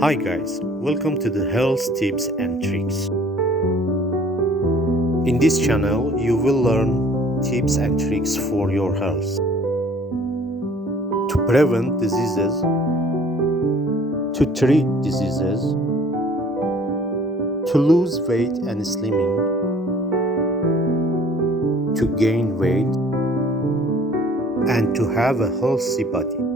Hi guys, welcome to the health tips and tricks. In this channel, you will learn tips and tricks for your health. To prevent diseases, to treat diseases, to lose weight and slimming, to gain weight, and to have a healthy body.